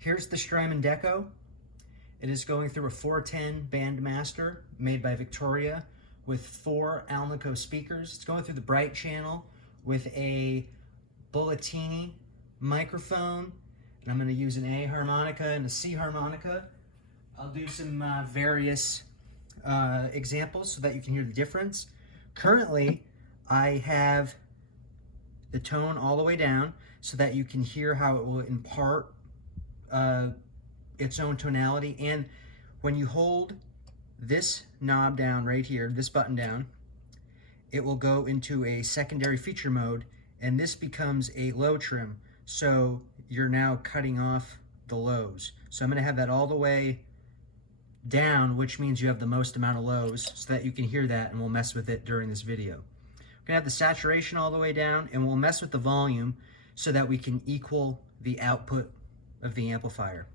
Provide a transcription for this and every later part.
Here's the Strymon Deco. It is going through a 410 Bandmaster made by Victoria with 4 Alnico speakers. It's going through the bright channel with a Bulletini microphone, and I'm going to use an A harmonica and a C harmonica. I'll do some various examples so that you can hear the difference. Currently, I have the tone all the way down so that you can hear how it will impart its own tonality. And when you hold this knob down right here, this button down, it will go into a secondary feature mode, and this becomes a low trim. So you're now cutting off the lows. So I'm going to have that all the way down, which means you have the most amount of lows, so that you can hear that, and we'll mess with it during this video. We're going to have the saturation all the way down, and we'll mess with the volume so that we can equal the output of the amplifier.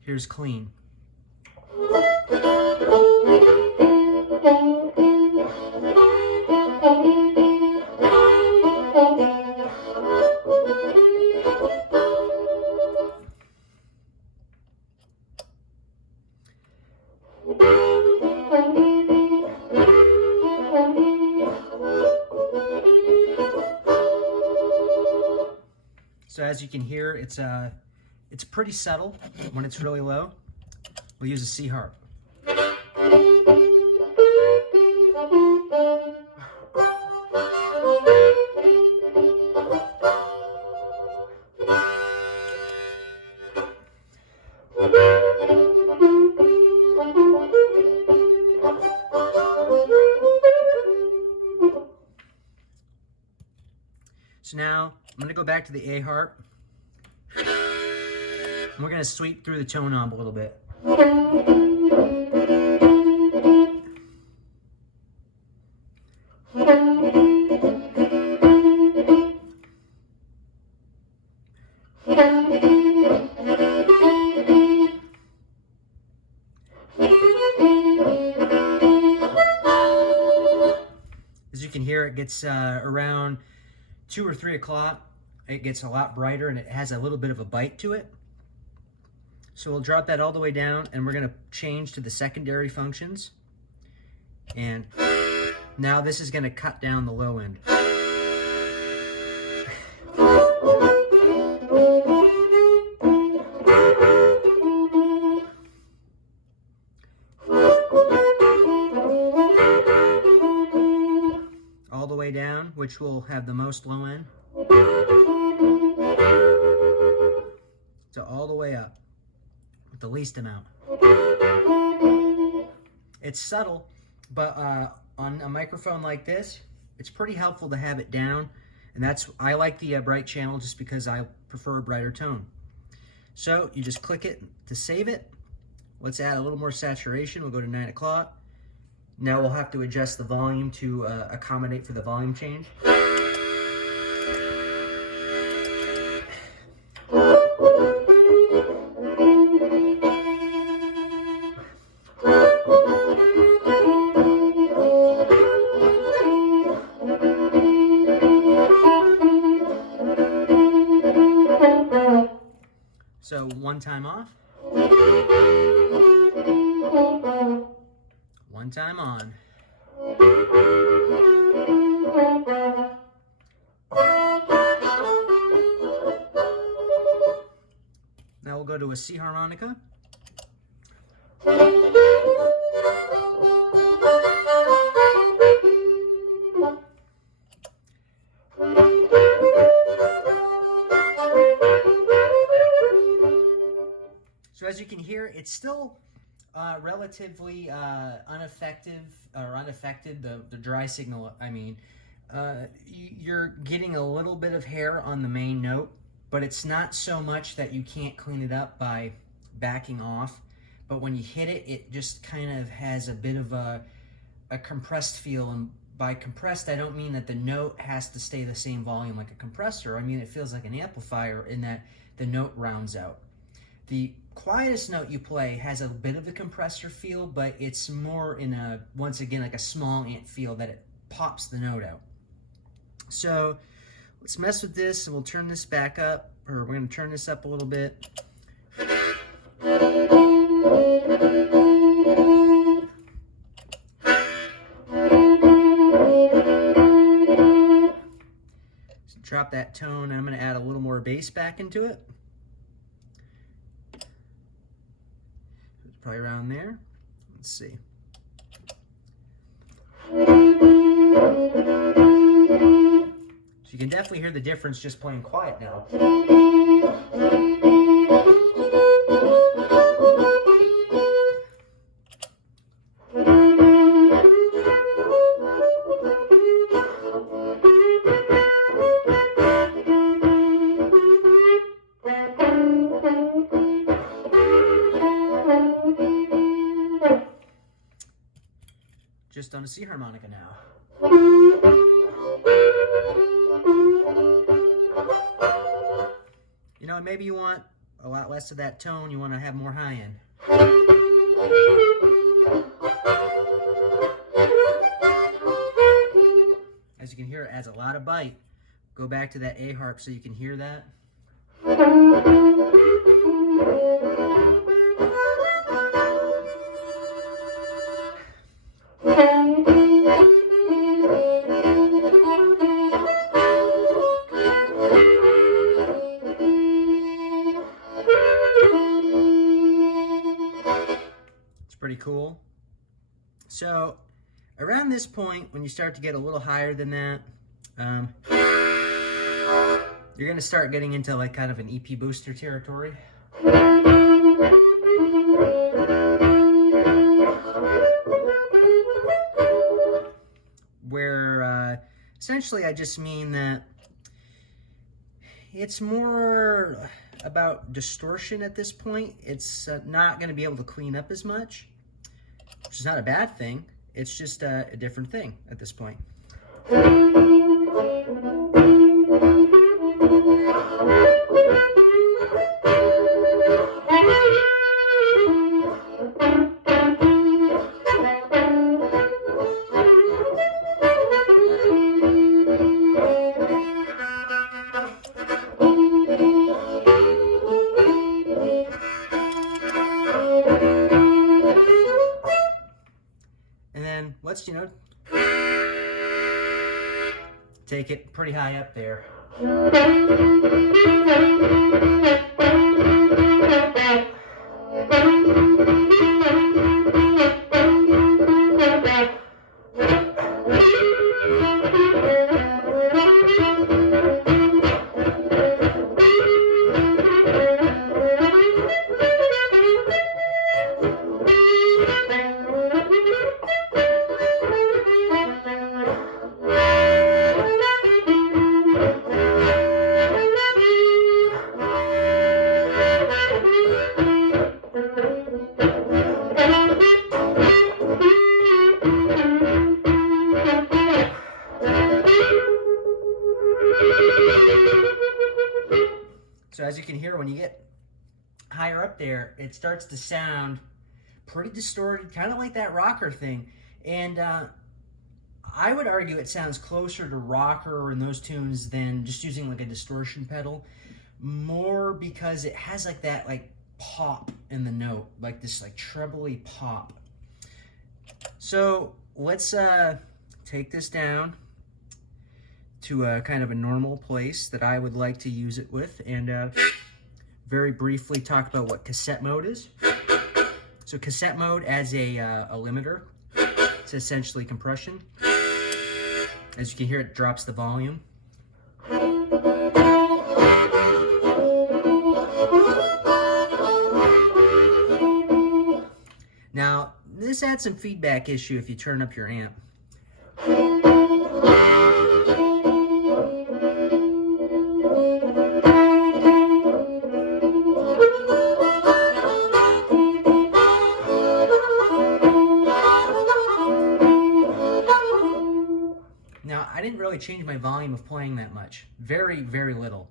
Here's clean. So as you can hear, it's pretty subtle when it's really low. We'll use a C harp. So now I'm going to go back to the A harp. And we're going to sweep through the tone knob a little bit. As you can hear, it gets around 2 or 3 o'clock. It gets a lot brighter and it has a little bit of a bite to it. So we'll drop that all the way down, and we're going to change to the secondary functions. And now this is going to cut down the low end. All the way down, which will have the most low end. So all the way up with the least amount. It's subtle, but on a microphone like this, it's pretty helpful to have it down. And I like the bright channel just because I prefer a brighter tone. So you just click it to save it. Let's add a little more saturation. We'll go to 9 o'clock. Now we'll have to adjust the volume to accommodate for the volume change. So 1 time off, 1 time on. Now we'll go to a C harmonica. So as you can hear, it's still relatively unaffected, the dry signal, I mean. You're getting a little bit of hair on the main note, but it's not so much that you can't clean it up by backing off. But when you hit it, it just kind of has a bit of a compressed feel. And by compressed, I don't mean that the note has to stay the same volume like a compressor. I mean it feels like an amplifier in that the note rounds out. The quietest note you play has a bit of a compressor feel, but it's more in a, once again, like a small amp feel that it pops the note out. So let's mess with this, and we'll turn this back up, or we're going to turn this up a little bit. Drop that tone. I'm going to add a little more bass back into it. Probably around there. Let's see. So you can definitely hear the difference just playing quiet now. Just on a C harmonica now. You know, maybe you want a lot less of that tone, you want to have more high end. As you can hear, it adds a lot of bite. Go back to that A harp so you can hear that. Pretty cool. So around this point, when you start to get a little higher than that, you're going to start getting into like kind of an EP booster territory. Where essentially I just mean that it's more about distortion at this point. It's not going to be able to clean up as much, which is not a bad thing. It's just a different thing at this point. Let's, you know, take it pretty high up there. So as you can hear, when you get higher up there, it starts to sound pretty distorted, kind of like that rocker thing. And I would argue it sounds closer to rocker and those tunes than just using like a distortion pedal, more because it has like that like pop in the note, like this like trebly pop. So let's take this down to a kind of a normal place that I would like to use it with, and very briefly talk about what cassette mode is. So cassette mode adds a limiter. It's essentially compression. As you can hear, it drops the volume. Now, this adds some feedback issue if you turn up your amp. Now, I didn't really change my volume of playing that much. Very, very little.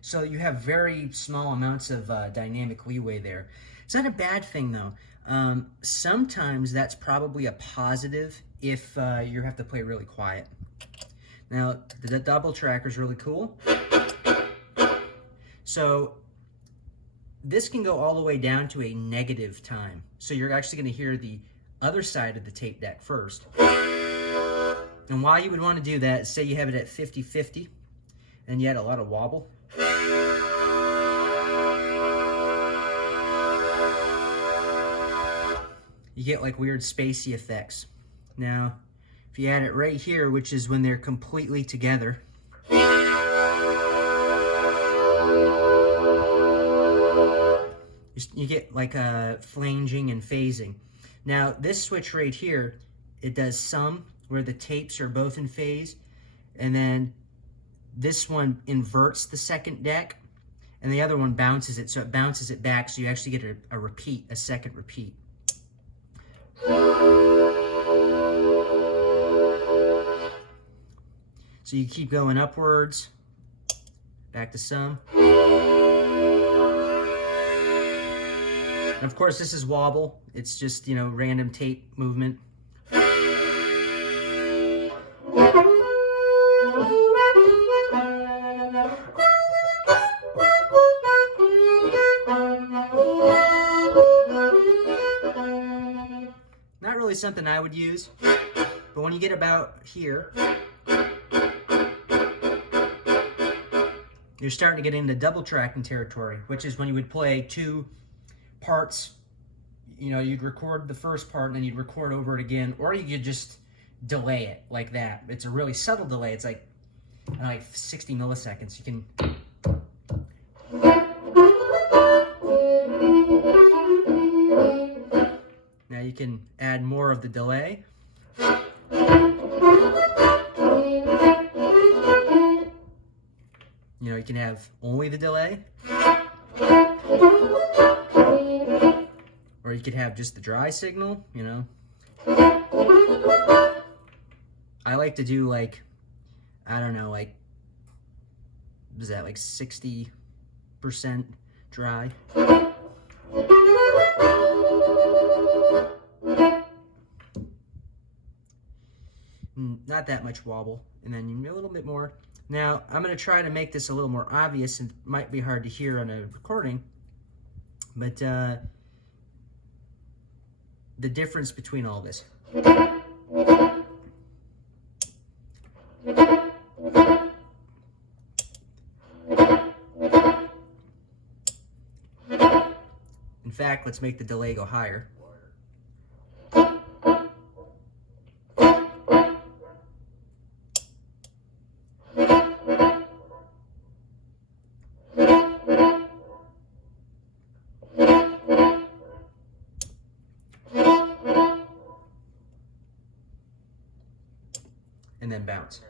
So you have very small amounts of dynamic leeway there. It's not a bad thing, though. Sometimes that's probably a positive if you have to play really quiet. Now, the double tracker is really cool. So this can go all the way down to a negative time. So you're actually going to hear the other side of the tape deck first. And why you would want to do that, say you have it at 50-50 and you had a lot of wobble. You get like weird spacey effects. Now, if you add it right here, which is when they're completely together, you get like a flanging and phasing. Now, this switch right here, it does some where the tapes are both in phase, and then this one inverts the second deck, and the other one bounces it, so it bounces it back, so you actually get a repeat, a second repeat. So you keep going upwards, back to some. And of course, this is wobble. It's just, you know, random tape movement. Not really something I would use, but when you get about here, you're starting to get into double tracking territory, which is when you would play two parts. You know, you'd record the first part and then you'd record over it again, or you could just delay it like that. It's a really subtle delay. It's like 60 milliseconds. You can now you can add more of the delay. You know, you can have only the delay, or you could have just the dry signal, you know. I like to do like, I don't know, like, what is that, like 60% dry? Not that much wobble, and then a little bit more. Now, I'm going to try to make this a little more obvious, and it might be hard to hear on a recording, but the difference between all this. In fact, let's make the delay go higher. And then bounce.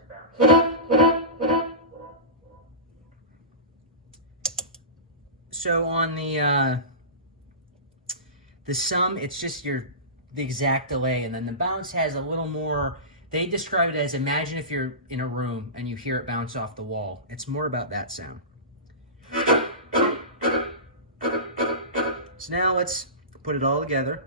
So on the sum, it's just the exact delay, and then the bounce has a little more. They describe it as, imagine if you're in a room and you hear it bounce off the wall. It's more about that sound. So now let's put it all together.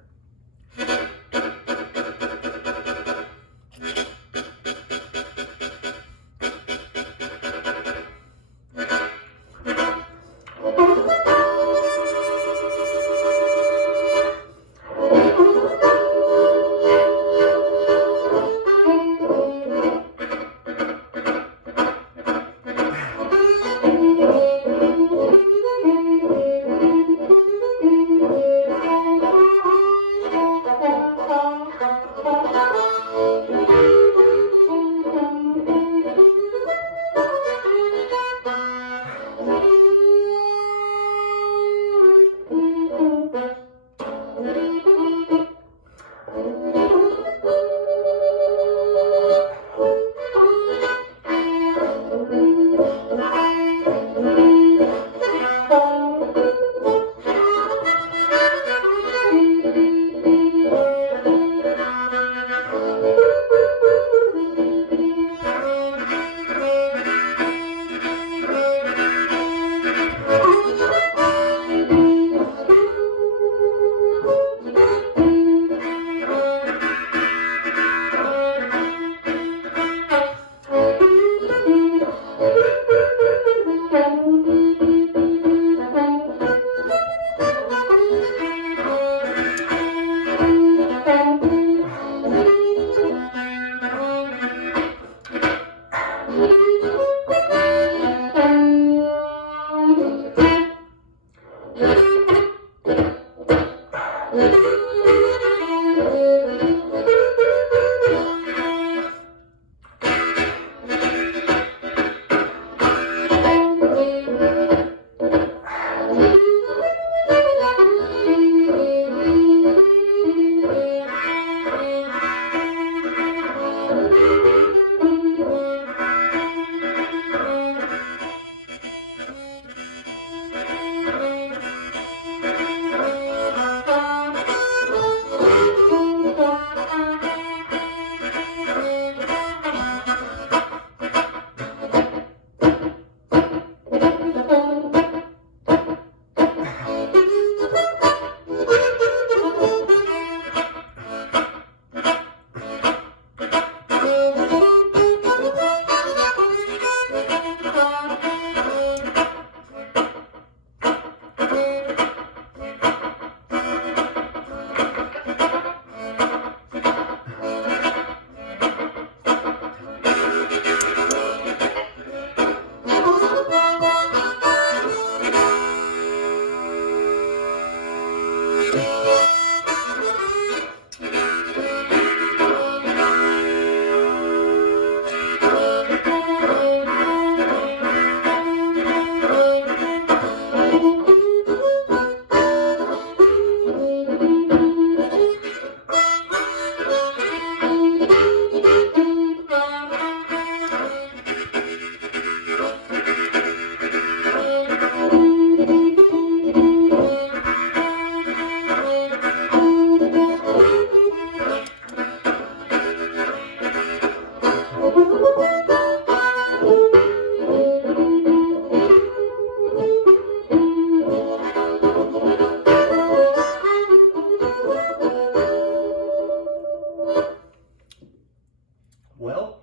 Well,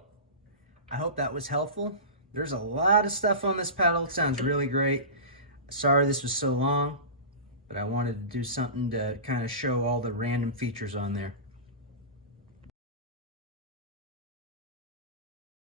I hope that was helpful. There's a lot of stuff on this pedal. It sounds really great. Sorry this was so long, but I wanted to do something to kind of show all the random features on there.